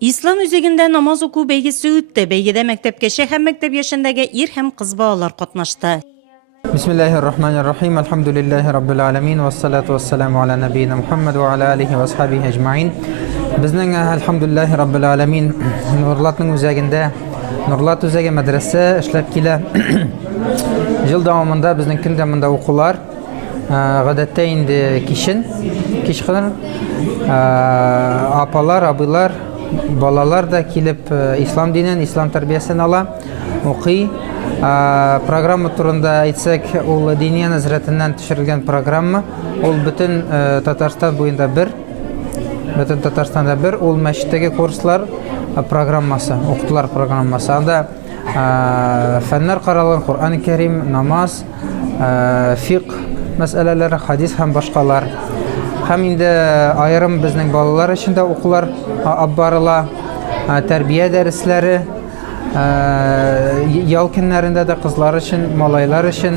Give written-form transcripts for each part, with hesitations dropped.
İslam üzeginde namaz oku beygisi ötті. Beygede mektepkeşe hem mektep yaşındaki ir hem kız bağlar katnaştı. Bismillahirrahmanirrahim. Elhamdülillahi Rabbil alemin. Vessalatu vesselamu ala nebiyyina Muhammed ve ala alihi ve ashabihi ecma'in. Bizning elhamdülillahi Rabbil alemin Nurlat'ın üzeginde Nurlat üzege medrese işlep kile yıl davamında bizning kil damında okular gadette indi kişkin apalar, abilar, balalar da kilip İslam dinin, İslam terbiyesini ala okuy. Programma turunda aytsak, ol diniye nazaretinden düşürülgen programma. Ol bütün Tatarstan boyunda bütün Tatarstan'da ol meşitteki kurslar programması, okutular programması. Anda fenler karalığın Kur'an-ı Kerim, namaz, fiqh meseleleri, hadis hem başkalar. Hem indi ayrım bizning balalar için de okular abbarıla, terbiye dersleri, yal günlerinde de kızlar için, malaylar için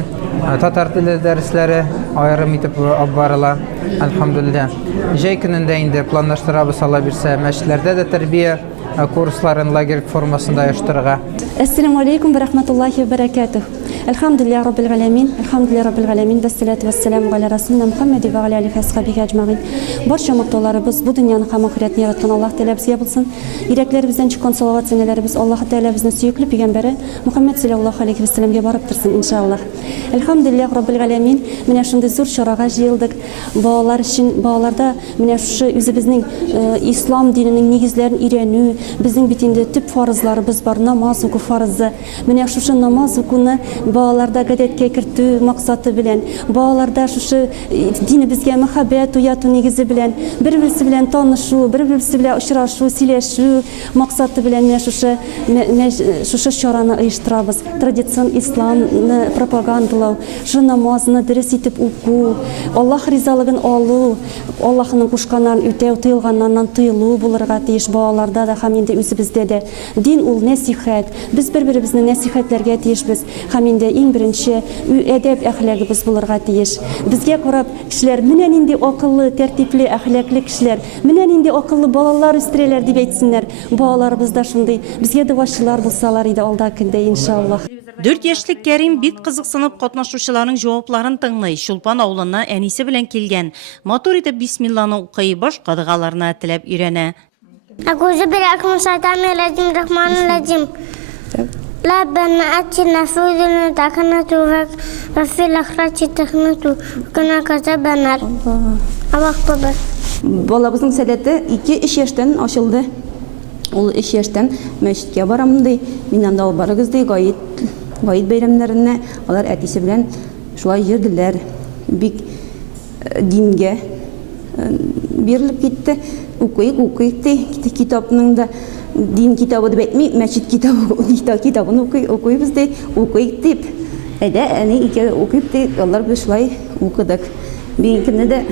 Tatar dili dersleri ayrım itip abbarıla. Elhamdülillah. Jay gününde indi planlaştırabız alabilse meşitlerde de terbiye kursların lager formasında yaştırığa. Esselamu Aleyküm ve Rahmetullahi ve Berekatuhu. Elhamdülillah Rabbil Alemin. Elhamdülillah Rabbil Alemin. Vessalatu vesselamu ala Resulina Muhammed ve ala alihi ve ashabihi ecma'in. Barcha maqtovlarimiz bu dunyoning ham oxiratini yaratgan Alloh taolo bizga bo'lsin. Yuraklarımızdan chiqqan salovat senelerimiz Alloh taolo bizni suyukli paygambari Muhammed sallallohu alayhi vasallamga borib tursin inshaalloh. Elhamdülillah Rabbil Alemin. Mana shunday zo'r chorağa yildik. Bolalarda mana shu o'zimizning islom dinining negizlarini o'rganish, bizning bitinde tüp farzlarımız var, namaz oku farzı. Mana shu namaz okuni bolalarda gadetga kiritish maqsadi bilan, bolalarda shu dini bizga muhabbat uyatu negizi bilan, bir-birisi bilan tanishuv, bir-birisi bilan uchrashuv, silashuv maqsadi bilan mana shu chorani uyushtiramiz. Traditsion islomni propagandalash, shu namozni dars etib o'qish, Alloh rizoligini olish, Allohning qo'shganlarini o'tav, tiyilganlardan tiyiluv bo'larga tegish bolalarda da ham endi o'zimizda de din ul nasihat. Biz bir-birimizni nasihatlarga tegishmiz. Ham endi eng birinchi adab axloqimiz bo'larga tegish. Bizga qarab kishilar "Menan endi aqlli, tartibli, axloqli kishilar, menan endi aqlli bolalar o'stiraylar" deb aytsinlar. Bolalarımızda shunday bizga duochilar bo'lsalar edi oldagi kunda inshaalloh. 4 yaşlık Kerim bit kızıksınıp katnaşuşçıların cevaplarını tınlay. Şulpan avluna enisi bilen kelgen. Motor etip Bismillah'ını okuyup baş kadıgalarına tilep irene. أعوذ بالله من الشيطان الرجيم الرحمن الرحيم ربنا آتنا في الدنيا حسنة وفي الآخرة حسنة وقنا عذاب النار. Allah akbar. Balabızın sədəti 2-3 yaşdan açıldı. O 3 yaşdan məscidə baramdı. Minəm də albarıqızdı. Qayıt bayramlarına onlar ətisi bilən şulay yerdiler. Bir dinge berilib ketdi. Okuyuq kitabının da din kitabı da bitmeyip mescid kitabını okuyup de okuyuq deyip iki okuyup de onlar bir şulay okuduk. Bir ikinde de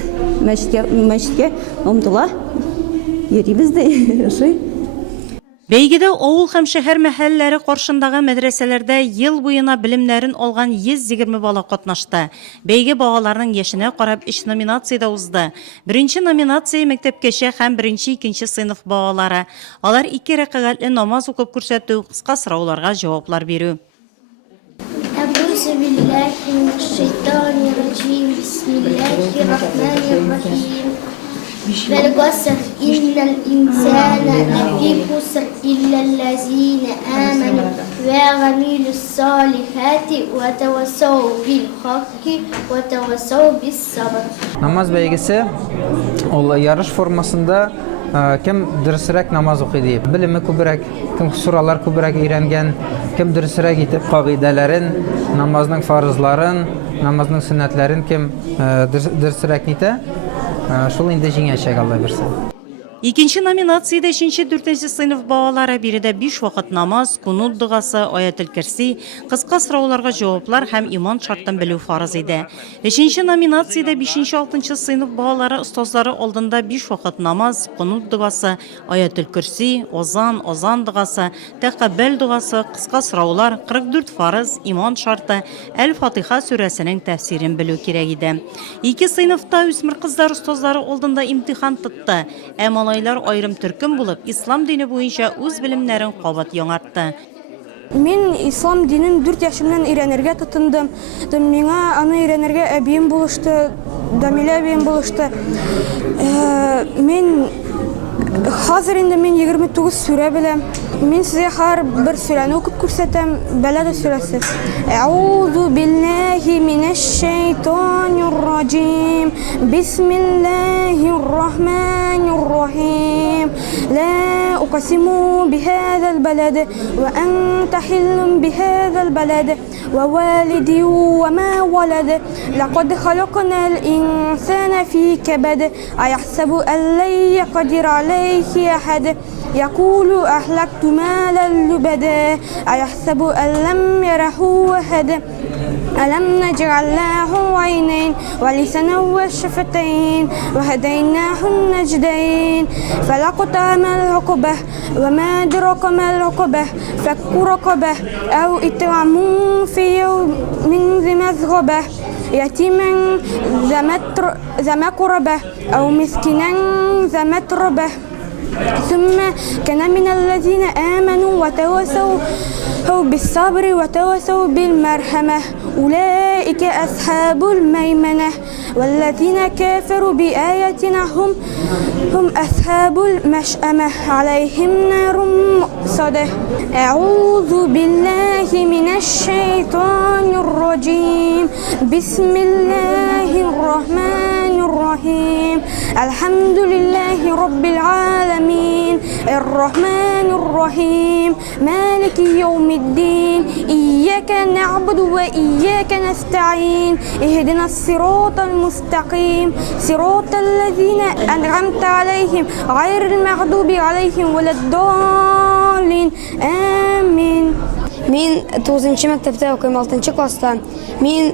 mescidge omdula yerimiz de şey. Beygede oğul hem şehir mahalleleri karşındağı medreselerde yıl boyuna bilimlerin olgan 120 bala katnaştı. Beyge bağalarının yaşına qarab iş nominatsiyada uzdı. Birinci nominatsiya mektepkeşe hem birinci-ikinci sınıf bağaları. Alar 2 rakaatli namaz okup kürsattığı kısa sıralarga cevaplar veriyor. Bismillahirrahmanirrahim. والعصر إن الإنسان لفي خسر إلا الذين آمنوا وعملوا الصالحات وتواصوا بالحق وتواصوا بالصبر. Namaz beygisi yarış formasında kim dürüsrek namaz okuydu. Bilimi kübürek, kim suralar kübürek öğrengen, kim dürüsrek itip kavidelerin, namazının farzların, namazının sünnetlerin kim dürüsrek nite. Şol indi jiңәчәк Allah versin. İkinci nominatsiyada 5-4 sınıf bağalara biri de 5 vakit namaz, kunut duası, ayet-ül kürsi, kısa sorularga cevaplar hem iman şarttan bilu farz idi. 5. nominatsiyada 5-6 sınıf bağalara ustazları oldunda 5 vakit namaz, kunut duası, ayet-ül kürsi, ozan duası, tekabbel duası, kısa sorular, 44 farz, iman şartı, El-Fatiha suresinin tefsirin bilu kerek idi. 2 sınıfta üsmür kızlar ustazları oldunda imtihan tuttu. малайлар айрым төркем булып, ислам дине буенча үз белемнәрен кабат яңартты. Мен ислам динен 4 yaşımdan öğrenirge tutundum. Миңа аны öğrenirge әбием булышты, Дамилә әбием булышты. Мен Hazır инде мен 29 сүрә беләм. Мен сезгә һәр бер сүрәне укып күрсәтәм. Бәләдә сүрәсе. Аузу биллаһи минәш шәйтанир раҗим. Бисмиллаһир рахманир рахим. Ла уqsimu бихазал балад ва анта хиллун бихазал балад ва валиди ва ма валад. Лaqad خلقنا الإنسان في كبد أيحسب أن لن يقدر عليه أحد يقول أهلكت مالا لبدا أيحسب أن لم يره أحد ألم نجعل له عينين ولسانا وشفتين وهديناه النجدين فلقطعم العقبة وما أدراك ما العقبة فك رقبة أو إطعام في يوم ذي مسغبة يتيما ذا مقربة أو مسكينا ذا متربة ثم كان من الذين آمنوا وتواصوا بالصبر وتواصوا بالمرحمة أولئك أصحاب الميمنة والذين كافروا بآياتنا هم أصحاب المشأمة عليهم نار مؤصدة أعوذ بالله من الشيطان الرجيم بسم الله الرحمن الرحيم الحمد لله رب العالمين الرحمن الرحيم مالك يوم الدين إياك نعبد وإياك نستعين اهدنا الصراط المستقيم صراط الذين أنعمت عليهم غير المغضوب عليهم ولا الضالين آمين. Мен 9-нчы мәктәптә укыйм, 6-нчы класста. Мен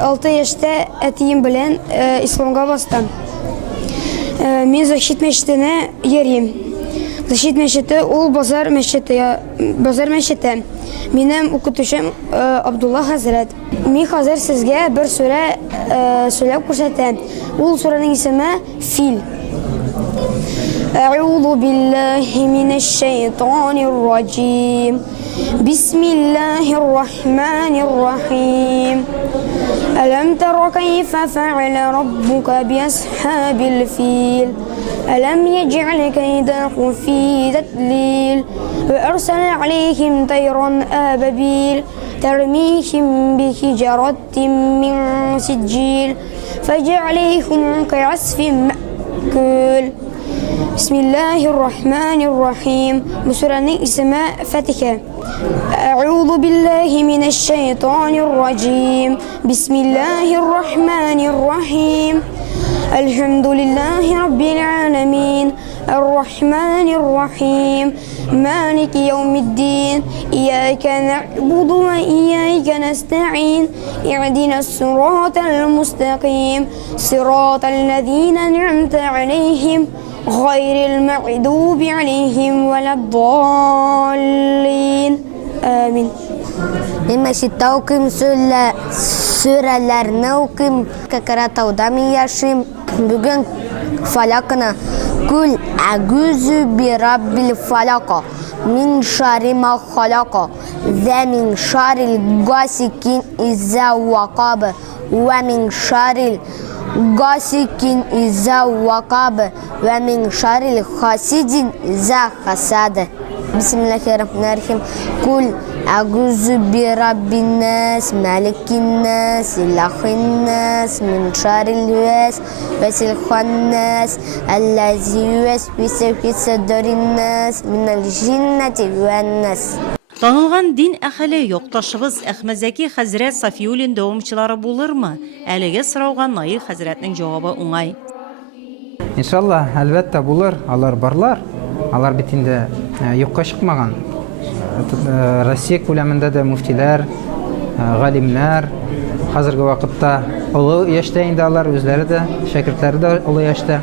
6 яшьтә әтием белән исламга бастым. Мен Защит мәчетенә йөрим. Защит мәчете ул базар мәчете. Минем укытучым Абдулла хәзрәт. Мин хәзер сезгә бер сүрә сөйләп күрсәтәм. Ул сүрәнең исеме Фил. أعوذ بالله من الشيطان الرجيم بسم الله الرحمن الرحيم ألم تر كيف فعل ربك بأصحاب الفيل ألم يجعل كيدهم في تدليل وأرسل عليهم طيرا أبابيل ترميهم بحجارة من سجيل فجعلهم كعصف مأكول بسم الله الرحمن الرحيم بسورة اسمها فاتحة أعوذ بالله من الشيطان الرجيم بسم الله الرحمن الرحيم الحمد لله رب العالمين الرحمن الرحيم مالك يوم الدين إياك نعبد وإياك نستعين اهدنا الصراط المستقيم صراط الذين أنعمت عليهم غير المغضوب عليهم ولا الضالين آمين. Мен мәчеттә укыйм, сүрәләрне укыйм, Каратауда мин яшим. Бүген фалакына кул агузу бираббил фалака мин шарри ма халака ва мин шаррил гасикин иза вақаб ва мин шаррил гасикин иза вақаб ва мин шаррил хасидин иза хасад. Бисмиллахир-рахманир-рахим. Кул агузу бираббин-нас, маликин-нас, илахин-нас, мин шаррил-вас, васил-хан-нас, аллази ювасвису фи садорин-нас, минал-джиннати ван-нас. Танылган дин әһеле якташыбыз Әхмәзәки хәзрәт Сафиуллин дәвамчылары булырмы? Әлеге сорауга Наил хәзрәтнең җавабы уңай. Иншалла, әлбәттә булыр, алар барлар. Алар бит инде юкка чыкмаган. Россия күләмендә дә муфтилар, галимнәр, хәзерге вакытта олы яшьтә инде алар үзләре дә, шәкертләре дә олы яшьтә.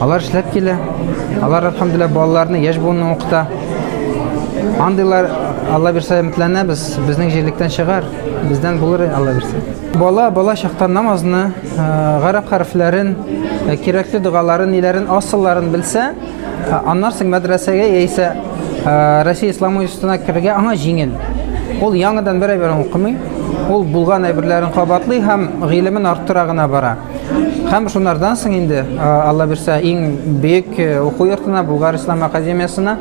Алар эшләп килә. Алар алхамдулилlah балаларны яшь буыннан укыта. Андыйлар Алла бирсә өметләнәбез, безнең җирлектән чыгар, бездән булыр Алла бирсә. Бала чактан намазны, гарәп хәрефләрен, кирәкле дугаларын, ниләрен, асылларын белсә, аннан соң мәдрәсәгә яисә Россия Ислам университетына керергә аңа җиңел. Ул яңадан бер әйбер укымый, ул булган әйберләрен кабатлый һәм гыйлемен арттыра гына бара. Һәм шуннардан соң инде Алла бирсә иң бөек уку йортына, Булгар Ислам академиясына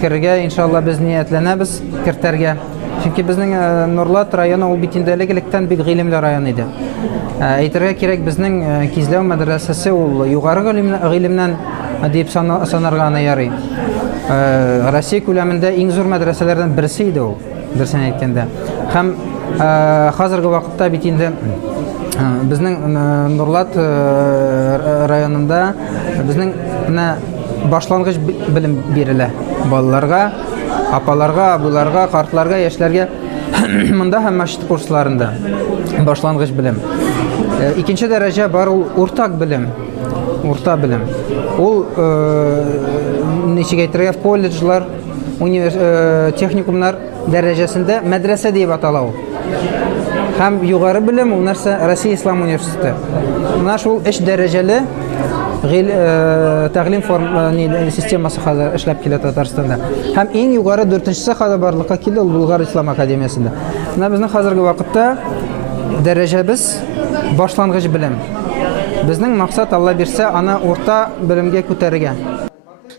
керергә иншалла без ниятләнәбез кертәргә. Чөнки безнең Нурлат районы ул бит инде элек-электән бик гыйлемле район иде. Әйтергә кирәк, безнең Кизләү мәдрәсәсе ул югары гыйлемнән дип санарга ярый. Россия күләмендә иң зур мәдрәсәләрдән берсе иде ул, дөресен әйткәндә. Һәм хәзерге вакытта бит инде безнең Нурлат районында безнең башлангыч белем бирелә балаларга, апаларга, абыйларга, картларга, яшьләргә монда һәм мәчет курсларында башлангыч белем. Икенче дәрәҗә бар ул уртак белем. Урта белем. Ул ничек әйтергә, колледжлар, техникумнар дәрәҗәсендә мәдрәсә дип атала ул. Һәм югары белем ул нәрсә Россия Ислам университеты. Менә шул 3 дәрәҗәле тәгълим системасы хәзер эшләп килә Татарстанда. Һәм иң югары 4-нчесе хәзер барлыкка килде ул Булгар Ислам академиясында. Менә безнең хәзерге вакытта дәрәҗәбез башлангыч белем. Безнең максат Алла бирсә аны урта белемгә күтәрергә.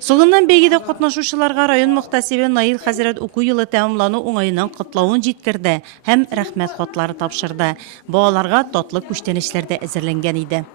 Соңыннан бәйгедә катнашучыларга район мөхтәсибе Наил хәзрәт уку елы тәмамлану уңаеннан котлавын җиткерде һәм рәхмәт хатлары тапшырды. Балаларга татлы күчтәнечләр дә әзерләнгән иде.